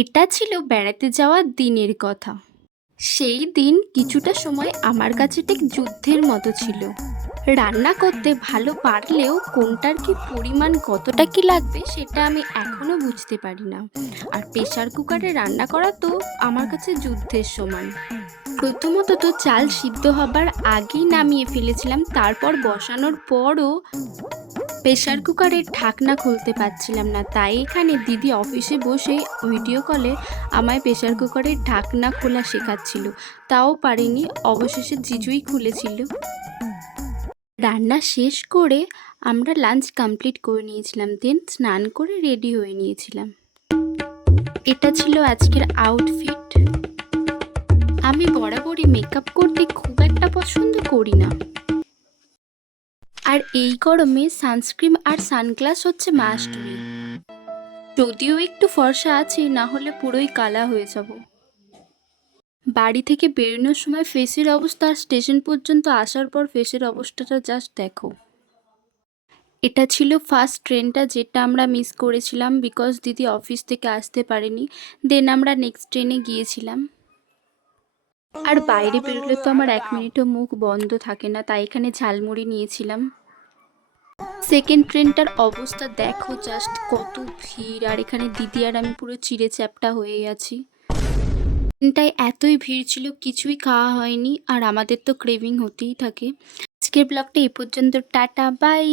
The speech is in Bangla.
এটা ছিল বেড়াতে যাওয়ার দিনের কথা। সেই দিন কিছুটা সময় আমার কাছে ঠিক যুদ্ধের মতো ছিল। রান্না করতে ভালো পারলেও কোনটার কি পরিমাণ কতটা কি লাগবে সেটা আমি এখনো বুঝতে পারি না। আর প্রেসার কুকারে রান্না করা তো আমার কাছে যুদ্ধের সমান। প্রথমত তো চাল সিদ্ধ হবার আগেই নামিয়ে ফেলেছিলাম, তারপর বসানোর পরও প্রেসার কুকারের ঢাকনা খুলতে পারছিলাম না, তাই এখানে দিদি অফিসে বসে ভিডিও কলে আমায় প্রেসার কুকারের ঢাকনা খোলা শেখাচ্ছিল। তাও পারিনি, অবশেষে জিজুই খুলেছিল। রান্না শেষ করে আমরা লাঞ্চ কমপ্লিট করে নিয়েছিলাম, দেন স্নান করে রেডি হয়ে নিয়েছিলাম। এটা ছিল আজকের আউটফিট। আমি বরাবরই মেকআপ করতে খুব একটা পছন্দ করি না, আর এই গরমে সানস্ক্রিন আর সানগ্লাস হচ্ছে মাস্ট বি। যদিও একটু ফর্সা আছে, না হলে পুরোই কালা হয়ে যাব। বাড়ি থেকে বেরোনোর সময় ফেসের অবস্থা আর স্টেশন পর্যন্ত আসার পর ফেসের অবস্থাটা জাস্ট দেখো। এটা ছিল ফার্স্ট ট্রেনটা যেটা আমরা মিস করেছিলাম, বিকজ দিদি অফিস থেকে আসতে পারেনি। দেন আমরা নেক্সট ট্রেনে গিয়েছিলাম। আর বাইরে বেরোলে তো আমার 1 মিনিটও মুখ বন্ধ থাকে না, তাই এখানে ঝালমুড়ি নিয়েছিলাম। সেকেন্ড ট্রেনটার অবস্থা দেখো জাস্ট, কত ভিড়, আর এখানে দিদি আর আমি পুরো চিড়ে চ্যাপ্টা হয়ে আছি। ট্রেনটায় এতই ভিড় ছিল, কিছুই খাওয়া হয়নি, আর আমাদের তো ক্রেভিং হতেই থাকে। আজকের ব্লগটা এই পর্যন্ত, টাটা বাই।